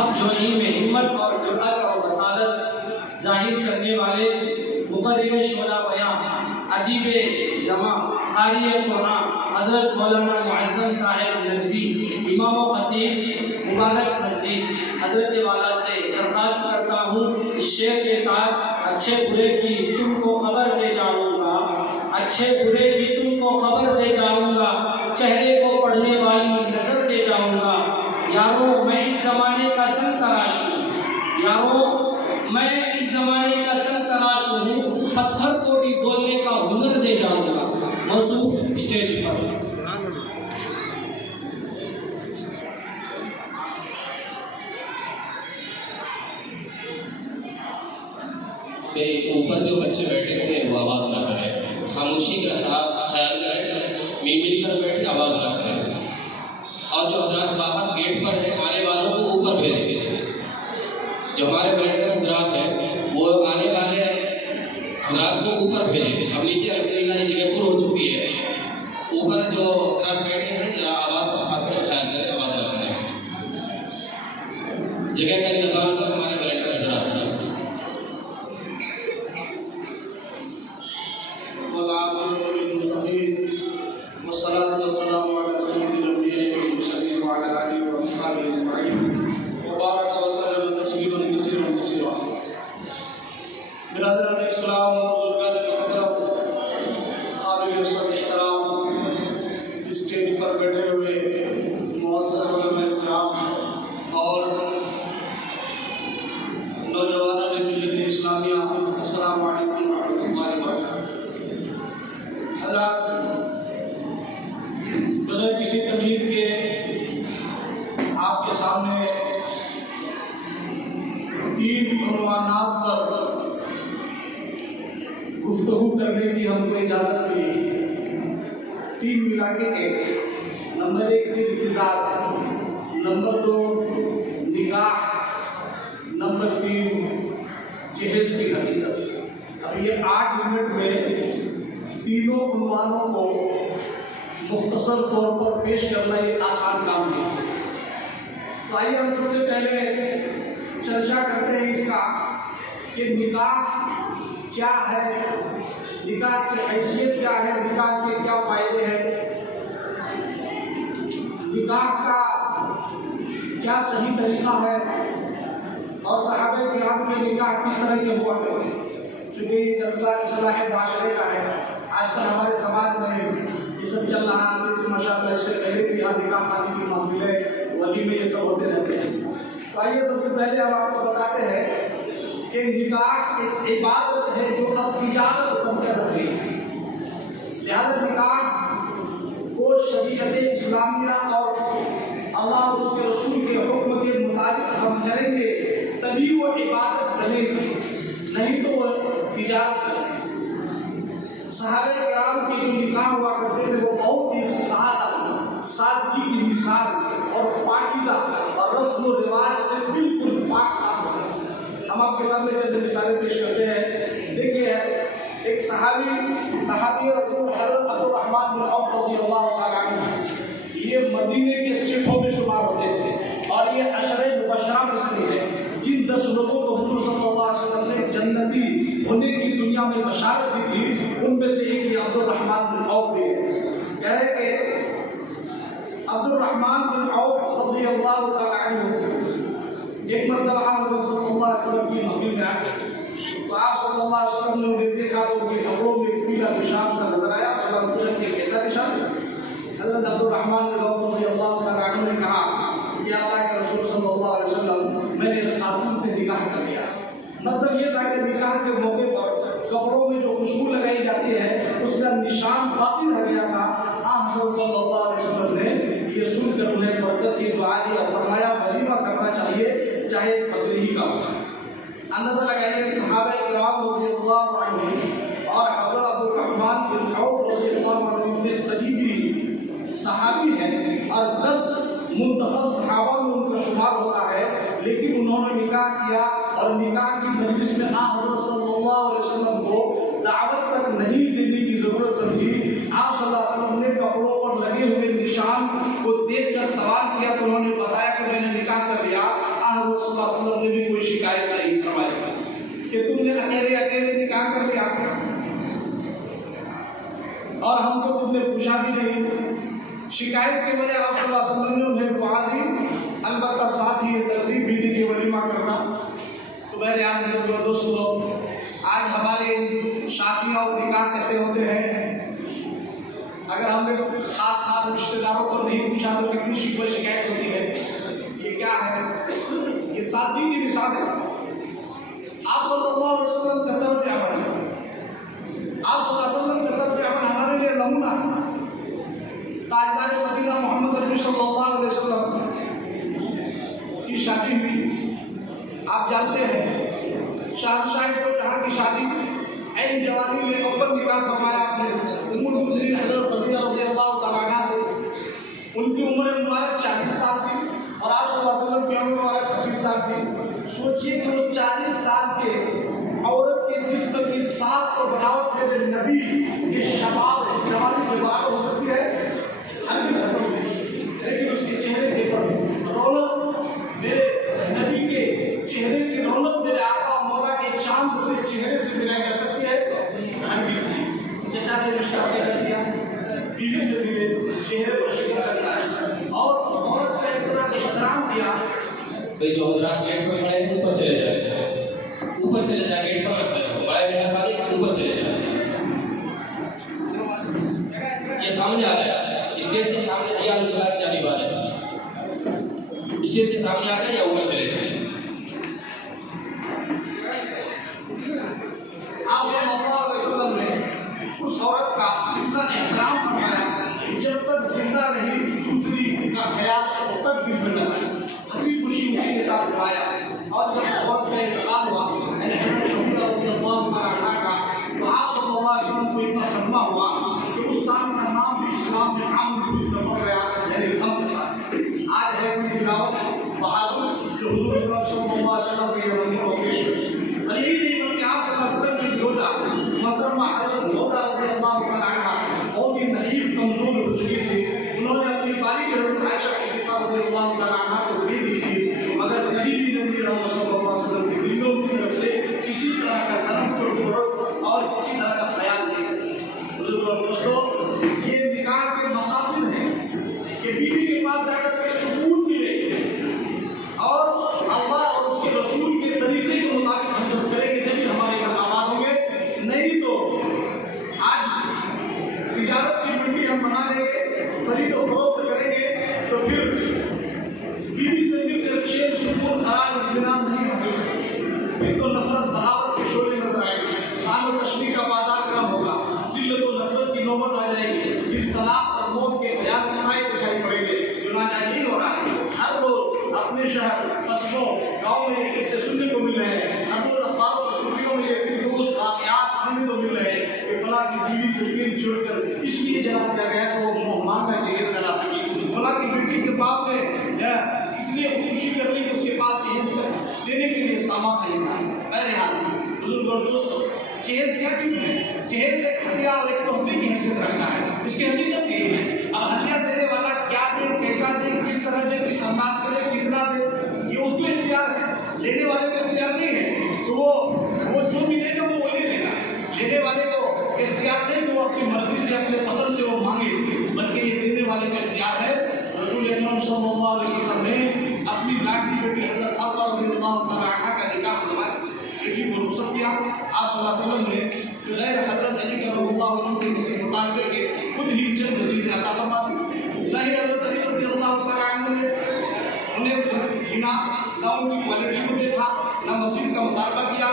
حق جوئی میں ہمت اور جرأت اور بصارت ظاہر کرنے والے مقرر شعلہ بیان ادیب زمان قاری قرآن حضرت مولانا معظم صاحب ندوی امام و خطیب مبارک مسجد حضرت والا سے درخواست کرتا ہوں اس شعر کے ساتھ اچھے برے کی تم کو خبر دے جاؤں گا، اچھے برے کی تم کو خبر دے جاؤں گا، چہرے کو پڑھنے والی نظر دے جاؤں گا۔ یارو میں اس زمانے کا سن سراش ہوں، یارو میں اس زمانے کا سن سراش ہوں، پتھر کو بھی بولنے کا ہنر دے جاؤں گا۔ موصوف اسٹیج پر کہ اوپر جو بچے بیٹھے ہوئے ہیں وہ آواز نہ کریں، خاموشی کا ساتھ خیال کریں، مل کر بیٹھ کے آواز نہ کریں، اور جو حضرات باہر گیٹ پر ہیں آنے والوں کو اوپر بھیجیں۔ جو ہمارے والنٹیئر حضرات ہیں وہ آنے والے حضرات کو اوپر بھیجیں۔ اب نیچے الحمدللہ جگہ پر ہو چکی ہے، اوپر جو حضرات بیٹھے ہیں ذرا آواز کا خاص خیال کریں، آواز نہ کریں، جگہ کا انتظام کریں ہمارے والنٹیئر حضرات۔ والصلاة والسلام على سيد الأنبياء والمرسلين وعلى آله وأصحابه أجمعين وبارك وسلم تسليما كثيرا كثيرا۔ برادران اسلام بزرگان محترم، قابل سب احترام، اسٹیج پر بیٹھے ہوئے معزز علماء کرام اور نوجوانان ملت اسلامیہ، السلام علیکم ورحمۃ اللہ وبرکاتہ۔ حضرات، بغیر کسی تمہید کے آپ کے سامنے تین عنوانات پر گفتگو کرنے کی ہم کو اجازت ملی، تین ملا کے ایک۔ نمبر ایک ابتداء، نمبر دو نکاح، نمبر تین جہیز کی حقیقت۔ اب یہ 8 منٹ میں تینوں عنوانوں کو مختصر طور پر پیش کرنا یہ آسان کام نہیں ہے۔ تو آئیے ہم سب سے پہلے چرچا کرتے ہیں اس کا کہ نکاح کیا ہے، نکاح کی حیثیت کیا ہے، نکاح کے کیا فائدے ہیں، نکاح کا کیا صحیح طریقہ ہے، اور صحابہ کرام کے نکاح کس طرح کے ہوا کرتے ہیں۔ چونکہ یہ جلسہ اصلاح معاشرے کا ہے، آج کل ہمارے سماج میں یہ سب چل رہا ہے، ماشاءاللہ اس سے پہلے بھی یہاں نکاح خانی کی محفلیں ولیمے یہ سب ہوتے رہتے ہیں۔ تو آئیے سب سے پہلے ہم آپ کو بتاتے ہیں کہ نکاح ایک عبادت ہے جو اب تجارت بن کر رہی ہے، لہذا نکاح کو شریعت اسلامیہ اور اللہ اور اس کے رسول کے حکم کے مطابق ہم کریں گے تبھی وہ عبادت بنے گی، نہیں تو وہ تجارت ہے۔ صحابہ کرام کے جو نکاح ہوا کرتے تھے وہ بہت ہی سادگی کی مثال اور پاکیزہ اور رسم و رواج سے بالکل پاک صاف ہوتے۔ ہم آپ کے سامنے چند مثالیں پیش کرتے ہیں۔ دیکھیے، ایک صحابی حضرت عبد الرحمن بن عوف رضی اللہ تعالیٰ عنہ، یہ مدینے کے صفوں میں شمار ہوتے تھے اور یہ عشرہ مبشرہ میں سے ہے جن 10 لوگوں کو حضور صلی اللہ علیہ وسلم نے جنتی ہونے کی دنیا میں بشارت دی تھی، ان میں سے ایک عبد الرحمن بن عوف بھی ہے۔ کہہ رہے کہ عبد الرحمن بن عوف رضی اللہ تعالیٰ عنہ ایک مرتبہ حضرت صلی اللہ علیہ وسلم کی محفل میں آئے، تو آپ صلی اللہ علیہ وسلم نے انہیں دیکھا تو ان کے کپڑوں میں ایک پیلا نشان سا نظر آیا۔ اس کے بعد پوچھا کہ کیسا نشان؟ حضرت عبد الرحمن بن عوف رضی اللہ تعالیٰ عنہ نے کہا کہ اللہ کے رسول صلی اللہ علیہ وسلم میں نے خاتون سے نکاح کر لیا۔ مطلب یہ تھا کہ نکاح کے موقع پر کپڑوں میں جو خوشبو لگائی جاتی ہے اس کا نشان باقی رہ گیا تھا۔ آپ صلی اللہ علیہ وسلم نے یہ سن کر انہیں برکت کی دعا دی اور فرمایا ولیمہ کرنا چاہیے، چاہے بکری ہی کا ہو۔ اندازہ لگائیے کہ صحابہ کرام رضی اللہ عنہ اور حضرت عبد الرحمن بن عوف رضی اللہ عنہ میں قریبی صحابی ہیں اور 10 منتخب صحابہ میں ان کا شمار ہوتا ہے، لیکن انہوں نے نکاح کیا اور نکاح کی مجلس میں حضرت صلی اللہ علیہ وسلم کو دعوت تک نہیں دینے کی ضرورت سمجھی۔ آپ صلی اللہ علیہ وسلم نے کپڑوں پر لگے ہوئے نشان کو دیکھ کر سوال کیا تو انہوں نے بتایا کہ میں نے نکاح کر لیا۔ حضرت اور ہم کو تم نے پوچھا بھی نہیں. شکایت کے بجائے آپ صلی اللہ علیہ وسلم نے انہیں دعا دی, البتہ ساتھ ہی یہ ترغیب بھی دی کہ ولیمہ کرنا. تو بہرحال میرے دوستو, آج ہمارے شادیاں اور نکاح کیسے ہوتے ہیں, اگر ہم نے خاص رشتہ داروں کو نہیں پوچھا تو کتنی شکایت ہوتی ہے. یہ کیا ہے؟ یہ سادگی کی مثال ہے. آپ صلی اللہ علیہ وسلم کا طرز عمل, آپ صلی اللہ علیہ وسلم کا طرز عمل ہمارے لیے نمونہ ہے. تاجدار مدینہ محمد عربی صلی اللہ علیہ وسلم کی شادی ہوئی. آپ جانتے ہیں شہنشاہ دو جہاں کی شادی عین جوانی میں اول نکاح فرمایا آپ نے ام المؤمنین حضرت خدیجہ رضی اللہ تعالیٰ عنہا سے. ان کی عمر مبارک 40 سال تھی اور آپ صلی اللہ علیہ وسلم کی عمر مبارک 25 سال تھی. سوچیے کہ وہ 40 سال کے عورت کے جسم کی ساخت اور بناوٹ میرے نبی کے شباب جوانی کے برابر ہو سکتی ہے؟ ہرگز نہیں. لیکن اس کے چہرے کے پر رونق, میرے نبی کے چہرے کی رونق میرے آقا مولا کے چاند سے چہرے سے ملائی جا سکتی ہے؟ ہرگز نہیں. چچا نے رشتہ طے کر دیا, بیوی سے ملے, چہرے پر شکر کرتا ہے اور عورت کا اتنا احترام کیا. بھائی جو حضرات گیٹ پر کھڑے ہیں اوپر چلے جائیں, اوپر چلے جائیں, گیٹ پر رکھ لیں, بڑے مہربانی اوپر چلے جائیں. یہ سامنے آ گیا, اسٹیج کے سامنے حیا اللہ کی جانب آ جائے, اسٹیج کے سامنے آ جائے یا اوپر چلے جائیں. آپ صلی اللہ علیہ وسلم نے اس عورت کا اتنا احترام فرمایا کہ جب تک زندہ رہی دوسری کا خیال تک دل میں نہ آیا, ہنسی خوشی اسی کے ساتھ کھایا. اور جب عورت کا انتقال ہوا حضرت خدیجہ رضی اللہ تعالیٰ عنہا کا, تو آپ صلی اللہ علیہ وسلم کو اتنا صدمہ ہوا کہ اس سال کا نام بھی اسلام میں عام درست میں پڑ گیا, یعنی غم کے ساتھ. آج ہے کوئی دلاوت بہادر جو حضور اکرم صلی اللہ علیہ وسلم کے رنگوں کو پیش کرتی. اور یہی نہیں بلکہ آپ صلی اللہ علیہ وسلم کی زوجہ محترمہ حضرت سعودہ رضی اللہ تعالیٰ عنہا بہت ہی نحیف کمزور ہو چکی تھی. انہوں نے اپنی باری کی حضرت عائشہ صدیقہ رضی اللہ تعالیٰ عنہا کو دے دی تھی, مگر کبھی بھی نبی رحمت صلی اللہ علیہ وسلم کی بیویوں کی طرف سے کسی طرح کا کرم فرق اور کسی طرح کا خیال نہیں. بزرگوں اور دوستوں, یہ نکاح کے مقاصد ہیں کہ بیوی کے پاس جا کر کے سکون ملے اور اللہ اور اس کے رسول کے طریقے کے مطابق ہم جب کریں گے جبھی ہمارے گھر آباد ہوں گے. نہیں تو آج تجارت کی منڈی ہم بنا لیں گے, خرید و فروخت کریں گے, تو پھر بیوی سے مل کر چین سکون قرار اطمینان نہیں حاصل کر سکتے. پھر تو نفرت بغاوت کے شعلے نظر آئیں گے, خان و تشریح کا بازار کم ہوگا, ذلت و نفرت کی نوبت آ جائے گی, پھر طلاق اور موت کے بیان مسائل دکھائی پڑیں گے. جو ناجائز ہی ہو رہا ہے, ہر روز اپنے شہر, قصبوں, گاؤں میں اس سے سننے کو مل رہے ہیں. ہر روز اخباروں اور سرخیوں میں یہ دوست واقعات پڑھنے کو مل رہے ہیں کہ فلاں کی بیوی کو دل چھوڑ کر اس لیے جلا دیا گیا کہ وہ منہ مانگا جہیز کرا سکی, فلاں کی بیٹی کے باپ نے اس لیے خوشی کر لی کہ اس کے بعد جہیز دینے کے لیے سامان نہیں تھا. بہرحال بزرگ اور دوستوں, جہیز کیا چیز ہے؟ جہیز ایک ہدیہ اور ایک تحفے کی حیثیت رکھتا ہے. اس کی حقیقت یہ ہے, اب ہدیہ دینے والا کیا دے, کیسا دے, کس طرح دے, کس انداز کرے, کتنا دے, یہ اس کو اختیار ہے, لینے والے کو اختیار نہیں ہے. تو وہ جو بھی لے گا وہ وہی لے گا. لینے والے کو اختیار نہیں کہ وہ اپنی مرضی سے, اپنے پسند سے وہ مانگے, بلکہ یہ دینے والے کا اختیار ہے. رسول اکرم صلی اللہ علیہ وسلم نے اپنی لاڈلی بیٹی حضرت فاطمہ رضی اللہ تعالیٰ عنہا کا نکاح فرمایا, بیٹی کو رخصت کیا. آپ صلی اللہ علیہ وسلم نے بغیر حضرت علی کرم اللہ عنہ کے کسی مطالبے کے خود ہی چند چیزیں عطا فرما دی. نہ ہی حضرت علی رضی اللہ تعالیٰ عنہ نے انہیں گنا, نہ ان کی کوالٹی کو دیکھا, نہ مزید کا مطالبہ کیا,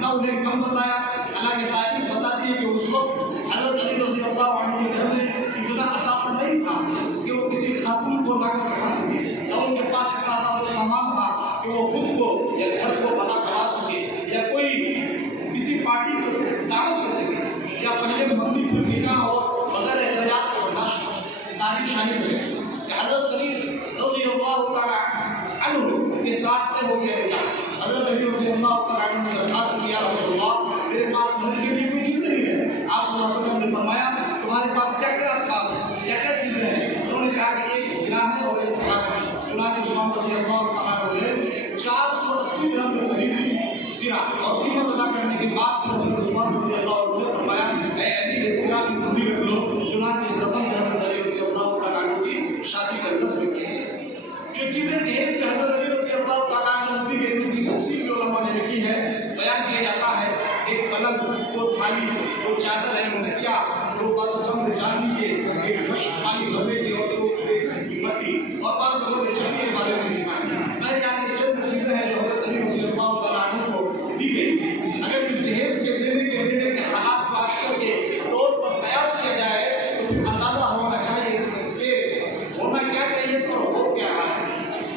نہ انہیں کم بتایا. حالانکہ تاریخ بتاتی ہے کہ اس وقت حضرت علی رضی اللہ عنہ کے گھر میں اتنا اثاثہ نہیں تھا کہ وہ کسی خاتون کو لا کر بتا سکے, نہ ان کے پاس اتنا سارا سامان تھا کہ وہ خود کو یا گھر کو بنا سنوار سکے, یا کوئی کسی پارٹی کو دعوت کر سکے, یا پہلے ممی پھر نکاح اور بغیر اخراجات کو برداشت کر. تاریخ شاہد ہے کہ حضرت علی رضی اللہ تعالیٰ عنہ کے ساتھ طے ہو گیا نکاح. حضرت علی رضی اللہ تعالیٰ عنہ نے درخواست کیا, رسول اللہ میرے پاس مدد کے لیے کوئی چیز نہیں ہے. آپ صلی اللہ علیہ وسلم نے فرمایا تمہارے پاس کیا کیا اسباب ہیں, کیا کیا چیزیں ہیں؟ انہوں نے کہا کہ ایک زنا ہے اور ایک طلاق ہے. چنانچہ عثمان رضی اللہ تعالیٰ عنہ نے 480 درہم میں خرید لی زنا, اور قیمت ادا کرنے کے بعد حضرت عثمان رضی اللہ عنہ نے فرمایا اے علی, اس زنا کی بندی رکھ لو, حضرت علی رضی اللہ تعالیٰ عنہ کی زندگی کی تفصیل بھی علماء نے لکھی ہے. بیان کیا جاتا ہے ایک پلنگ وہ تھالی وہ چادر ہے متکیا جو بعض لوگوں نے جانی کے ایک مشق پانی بھرنے کی اور تو مٹی اور بعض لوگوں نے چٹنی کے بارے میں لکھا ہے. میں یعنی چند چیزیں ہیں جو حضرت علی رضی اللہ تعالیٰ عنہ کو دی گئی. اگر اس جہیز کے دینے کے حالات کو آج کل کے طور پر قیاس کیا جائے تو پھر اندازہ ہونا چاہیے کہ ہونا کیا چاہیے اور ہو کیا رہا ہے.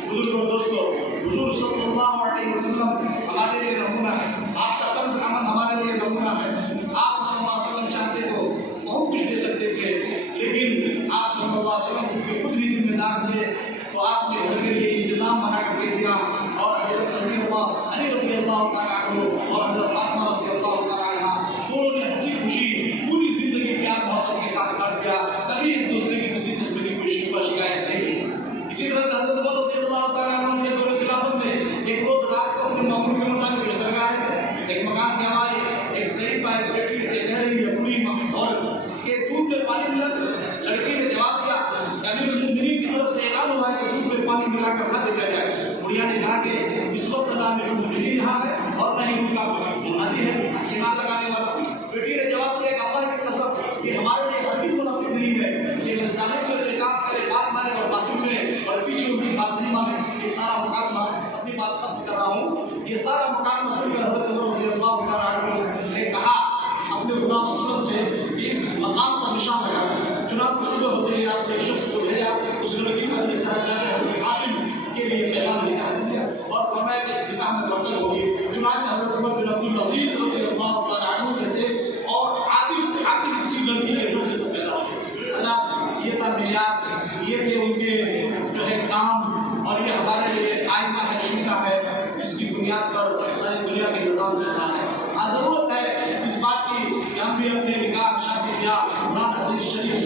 بزرگوں دوستوں حضور صلی اللہ علیہ وسلم ہمارے لیے نمونہ ہے. آپ کا طرز عمل ہمارے لیے نمونہ ہے. آپ صلی اللہ علیہ وسلم چاہتے تو بہت کچھ دے سکتے تھے لیکن آپ صلی اللہ علیہ وسلم کیونکہ خود ہی ذمہ دار تھے تو آپ نے گھر کے لیے انتظام بنا کر کے دیا. اور حضرت علی رضی اللہ تعالیٰ عنہ اور حضرت فاطمہ رضی اللہ تعالیٰ عنہ دونوں نے ہنسی خوشی پوری زندگی پیار محبت کے ساتھ کاٹ دیا. کبھی ایک دوسرے کی کسی قسم کی کوئی شکایت نہیں. اسی طرح سے حضرت عمر رضی اللہ تعالیٰ عنہ نے دور خلافت میں ایک روز رات کو اپنے معمول کے مطابق اشتراک ہے. ایک مکان سے ہمارے ایک ضعیف آئے بیٹی سے کہہ رہی ہے بڑی عورت کہ دودھ میں پانی ملا. لڑکی نے جواب دیا کہ امیر المؤمنین کی طرف سے اعلان ہوا ہے کہ دودھ میں پانی ملا کر نہ بھیجا جائے. بڑھیا نے کہا کہ اس وقت نہ امیر المؤمنین یہاں ہے اور نہ ہی ان کا منادی ہے ایمان لگانے والا. بیٹی نے جواب دیا کہ اللہ کی قسم یہ ہمارے لیے ہرگز مناسب نہیں ہے کہ ظاہر میں رکاب کرے بات مانے اور باطن میں اور پیچھے ان کی بات نہیں مانے. یہ سارا مقام میں اپنی بات ختم کر رہا ہوں. یہ سارا مقام مسئول میں حضرت عمر رضی اللہ تعالیٰ عنہ نے کہا اپنے غلام اسلم سے اس مقام پر نشان لگا. چنانچہ صبح ہوتے ہی آپ نے ایک شخص کو بھیجا. اس لڑکی کو اپنے صاحبزادے حضرت قاسم کے لیے پیغام نکال دیا اور فرمایا کہ اس نکاح میں برکت ہوگی. چنانچہ حضرت عمر بن عبد العزیز رضی اللہ تعالیٰ عنہ جیسے اور عادل حاکم کسی لڑکی کے نسل سے پیدا ہوئے. حضرات یہ تھا معیار. یہ کہ ان کے جو ہے کام اور یہ ہمارے لیے آئینہ ہے شیشہ ہے جس کی بنیاد پر ساری دنیا کے نظام چلتا ہے. ضرورت ہے اس بات کی کہ ہم بھی اپنے نکاح شادی بیاہ قرآن حدیث شریعت